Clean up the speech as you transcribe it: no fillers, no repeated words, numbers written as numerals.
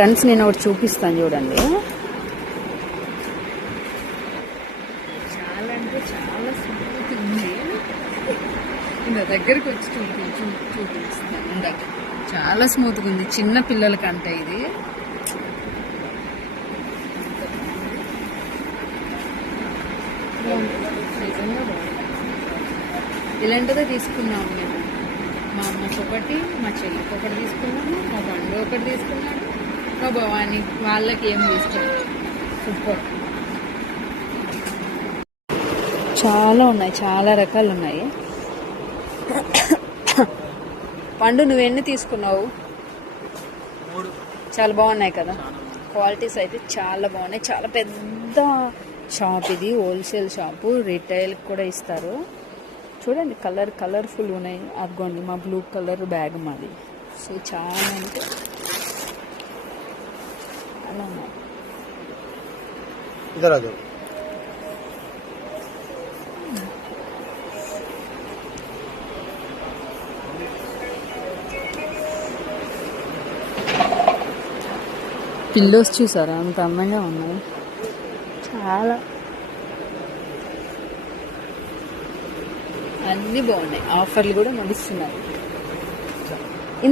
Friends నేను ఒకటి చూపిస్తాను చూడండి. చాలా అంటే చాలా స్మూత్ ఉంది. ఇంత దగ్గరకు వచ్చి చూపిస్తాను. ఇందాక చాలా స్మూత్గా ఉంది. చిన్న పిల్లలకంటే ఇది ఇలాంటిదే తీసుకున్నాము మేము. మా అమ్మకి ఒకటి, మా చెల్లికి ఒకటి తీసుకున్నాము, మా బండు ఒకటి తీసుకున్నాడు, మా భవాని వాళ్ళకి ఏం తీసుకోండి. సూపర్. చాలా ఉన్నాయి, చాలా రకాలు ఉన్నాయి. పండు నువ్వెన్ని తీసుకున్నావు? చాలా బాగున్నాయి కదా, క్వాలిటీస్ అయితే చాలా బాగున్నాయి. చాలా పెద్ద షాప్ ఇది, హోల్సేల్ షాపు, రిటైల్కి కూడా ఇస్తారు. చూడండి కలర్ఫుల్ ఉన్నాయి. అదిగోండి మా బ్లూ కలర్ బ్యాగ్ మాది. సో చాలా అంటే అలా ఉన్నాయి. పిల్లోస్ చూసారా అంత అందంగా ఉన్నాయి. చాలా అన్నీ బాగున్నాయి. ఆఫర్లు కూడా నడుస్తున్నాయి.